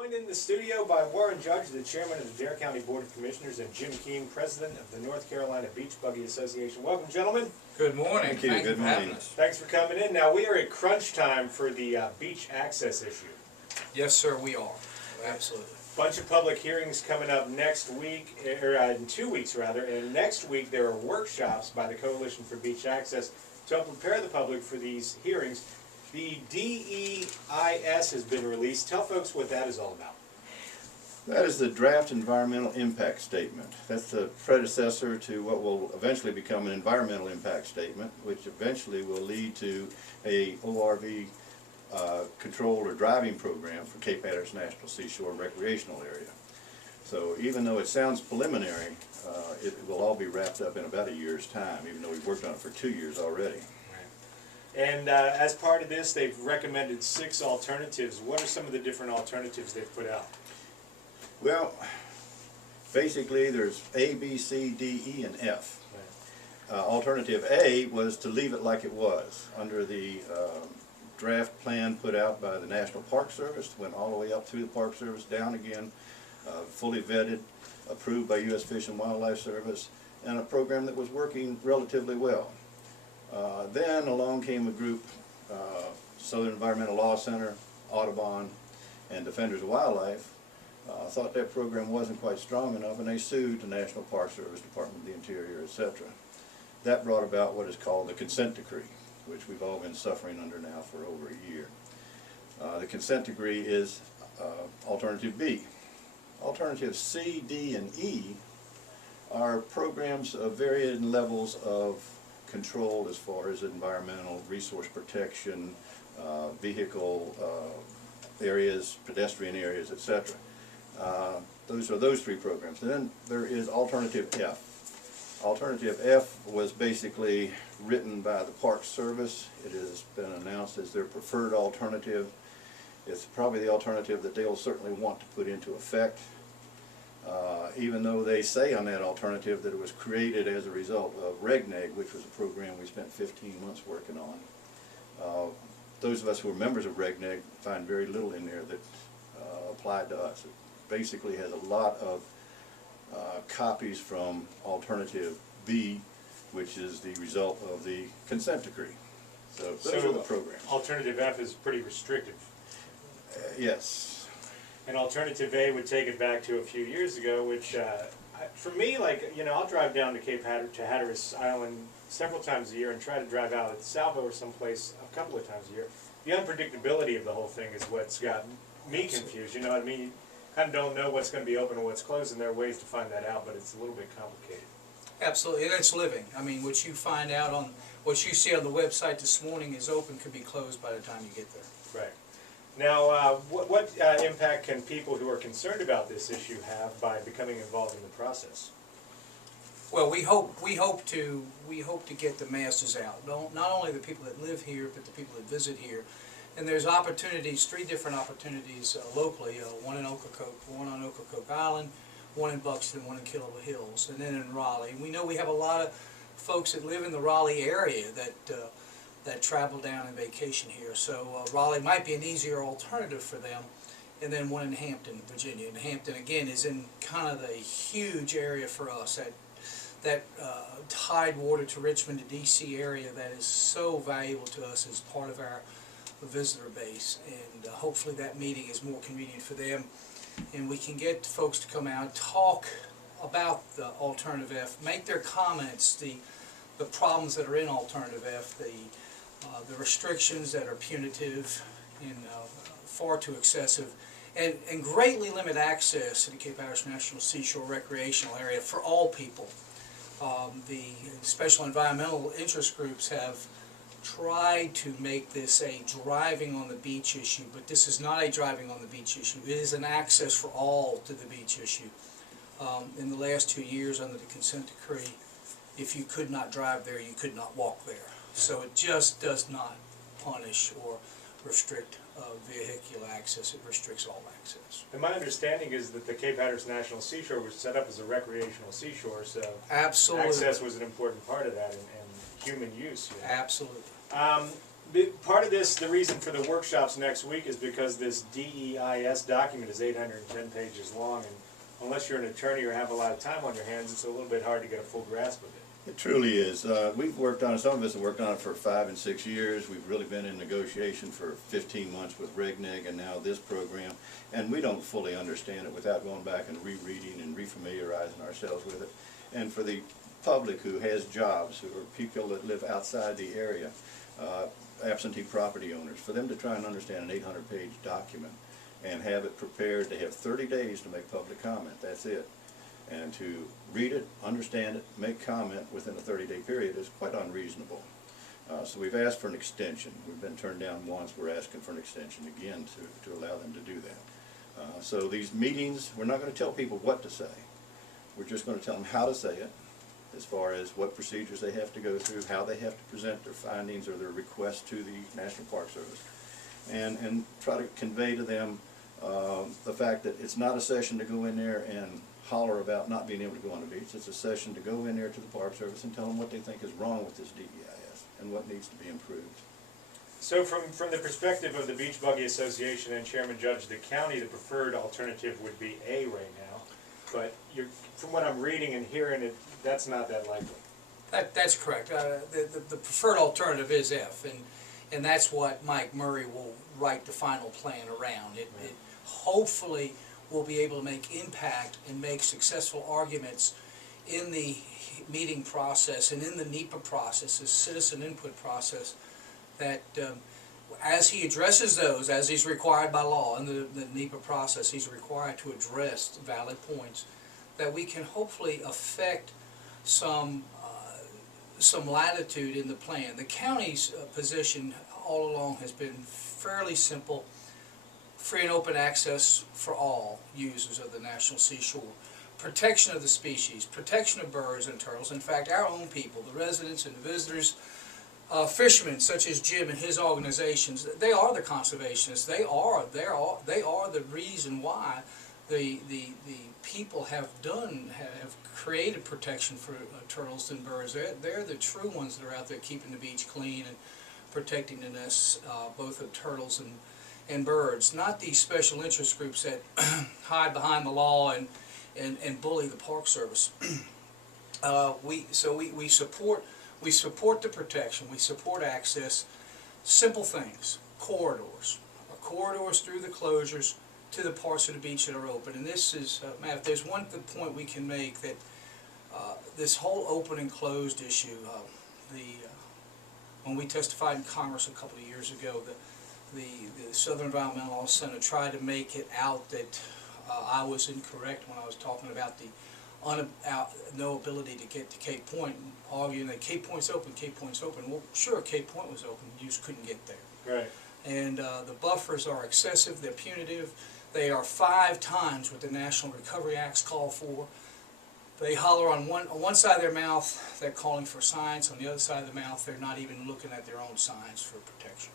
Joined in the studio by Warren Judge, the chairman of the Dare County Board of Commissioners, and Jim Keene, president of the North Carolina Beach Buggy Association. Welcome, gentlemen. Good morning. Thank you. Good morning. Thanks for coming in. Now, we are at crunch time for the beach access issue. Yes, sir, we are. Absolutely. Bunch of public hearings coming up next week, or in 2 weeks rather, and next week there are workshops by the Coalition for Beach Access to help prepare the public for these hearings. The DEIS has been released. Tell folks what that is all about. That is the draft environmental impact statement. That's the predecessor to what will eventually become an environmental impact statement, which eventually will lead to a ORV controlled or driving program for Cape Hatteras National Seashore Recreational Area. So even though it sounds preliminary, it will all be wrapped up in about a year's time, even though we've worked on it for 2 years already. And as part of this, they've recommended 6 alternatives. What are some of the different alternatives they've put out? Well, basically there's A, B, C, D, E, and F. Alternative A was to leave it like it was under the draft plan put out by the National Park Service, went all the way up through the Park Service, down again, fully vetted, approved by U.S. Fish and Wildlife Service, and a program that was working relatively well. Then along came a group, Southern Environmental Law Center, Audubon, and Defenders of Wildlife, thought that program wasn't quite strong enough, and they sued the National Park Service, Department of the Interior, etc. That brought about what is called the consent decree, which we've all been suffering under now for over a year. The consent decree is alternative B. Alternative C, D, and E are programs of varying levels of control as far as environmental, resource protection, vehicle areas, pedestrian areas, etc. Those are those 3 programs. And then there is alternative F. Alternative F was basically written by the Park Service. It has been announced as their preferred alternative. It's probably the alternative that they'll certainly want to put into effect, even though they say on that alternative that it was created as a result of REGNEG, which was a program we spent 15 months working on. Those of us who are members of REGNEG find very little in there that applied to us. It basically has a lot of copies from alternative B, which is the result of the consent decree. So those are the programs. Alternative F is pretty restrictive. Yes. And alternative A would take it back to a few years ago, which for me, like, you know, I'll drive down to to Hatteras Island several times a year and try to drive out at Salvo or someplace a couple of times a year. The unpredictability of the whole thing is what's got me confused. You know what I mean? You kind of don't know what's going to be open and what's closed, and there are ways to find that out, but it's a little bit complicated. Absolutely, and it's living. I mean, what you find out on, what you see on the website this morning is open, could be closed by the time you get there. Right. Now, what impact can people who are concerned about this issue have by becoming involved in the process? Well, we hope to get the masses out. Not only the people that live here, but the people that visit here. And there's opportunities, 3 different opportunities locally. One in Ocracoke, one on Ocracoke Island, one in Buxton, one in Killable Hills, and then in Raleigh. We know we have a lot of folks that live in the Raleigh area that travel down and vacation here. So Raleigh might be an easier alternative for them. And then one in Hampton, Virginia. And Hampton, again, is in kind of the huge area for us. That tidewater to Richmond to D.C. area that is so valuable to us as part of our visitor base. And hopefully that meeting is more convenient for them. And we can get folks to come out, talk about the alternative F, make their comments, the problems that are in alternative F, the restrictions that are punitive and far too excessive, and greatly limit access to the Cape Hatteras National Seashore Recreational Area for all people. The special environmental interest groups have tried to make this a driving on the beach issue, but this is not a driving on the beach issue. It is an access for all to the beach issue. In the last 2 years under the consent decree, if you could not drive there, you could not walk there. So it just does not punish or restrict vehicular access. It restricts all access. And my understanding is that the Cape Hatteras National Seashore was set up as a recreational seashore, so absolutely, access was an important part of that and human use. You know? Absolutely. Part of this, the reason for the workshops next week is because this DEIS document is 810 pages long, and unless you're an attorney or have a lot of time on your hands, it's a little bit hard to get a full grasp of it. It truly is. We've worked on it, some of us have worked on it for 5 and 6 years. We've really been in negotiation for 15 months with RegNeg and now this program, and we don't fully understand it without going back and rereading and refamiliarizing ourselves with it. And for the public who has jobs, who are people that live outside the area, absentee property owners, for them to try and understand an 800-page document and have it prepared, they have 30 days to make public comment, that's it. And to read it, understand it, make comment within a 30-day period is quite unreasonable. So we've asked for an extension. We've been turned down once, we're asking for an extension again to allow them to do that. So these meetings, we're not going to tell people what to say. We're just going to tell them how to say it, as far as what procedures they have to go through, how they have to present their findings or their requests to the National Park Service, and try to convey to them the fact that it's not a session to go in there and holler about not being able to go on the beach. It's a session to go in there to the Park Service and tell them what they think is wrong with this DEIS and what needs to be improved. So from the perspective of the Beach Buggy Association and Chairman Judge, the county, the preferred alternative would be A right now, but from what I'm reading and hearing, that's not that likely. That's correct. The preferred alternative is F, and that's what Mike Murray will write the final plan around. It hopefully will be able to make impact and make successful arguments in the meeting process and in the NEPA process, the citizen input process, that as he addresses those, as he's required by law in the NEPA process, he's required to address valid points, that we can hopefully affect some latitude in the plan. The county's position all along has been fairly simple: free and open access for all users of the National Seashore, protection of the species, protection of birds and turtles. In fact, our own people, the residents and the visitors, fishermen such as Jim and his organizations, they are the conservationists. They are the reason why the people have created protection for turtles and birds. They're the true ones that are out there keeping the beach clean and protecting the nests, both of turtles and birds, not these special interest groups that hide behind the law and bully the Park Service. We support the protection, we support access, simple things, corridors through the closures to the parts of the beach that are open. And this is, Matt, if there's one point we can make, that this whole open and closed issue, when we testified in Congress a couple of years ago, the Southern Environmental Law Center tried to make it out that I was incorrect when I was talking about the no ability to get to Cape Point, arguing that Cape Point's open, Cape Point's open. Well, sure, Cape Point was open, you just couldn't get there. Right. And the buffers are excessive, they're punitive. They are 5 times what the National Recovery Acts call for. They holler on one side of their mouth, they're calling for science. On the other side of the mouth, they're not even looking at their own science for protection.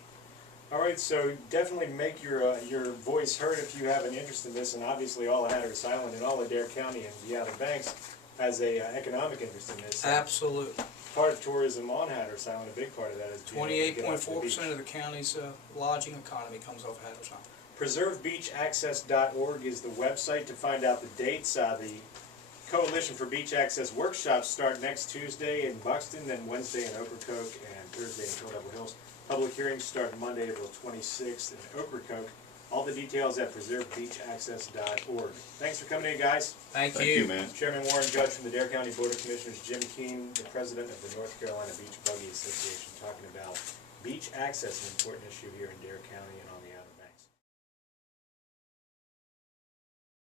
All right, so definitely make your voice heard if you have an interest in this, and obviously all of Hatteras Island and all of Dare County and the Outer Banks has a economic interest in this. Absolutely. Part of tourism on Hatteras Island, a big part of that is 28.4% of the county's lodging economy comes off Hatteras Island. PreserveBeachAccess.org is the website to find out the dates. The Coalition for Beach Access workshops start next Tuesday in Buxton, then Wednesday in Ocracoke, and Thursday in Philadelphia Hills. Public hearings start Monday, April 26th in Ocracoke. All the details at PreserveBeachAccess.org. Thanks for coming in, guys. Thank you, man. Chairman Warren Judge from the Dare County Board of Commissioners, Jim Keene, the president of the North Carolina Beach Buggy Association, talking about beach access, an important issue here.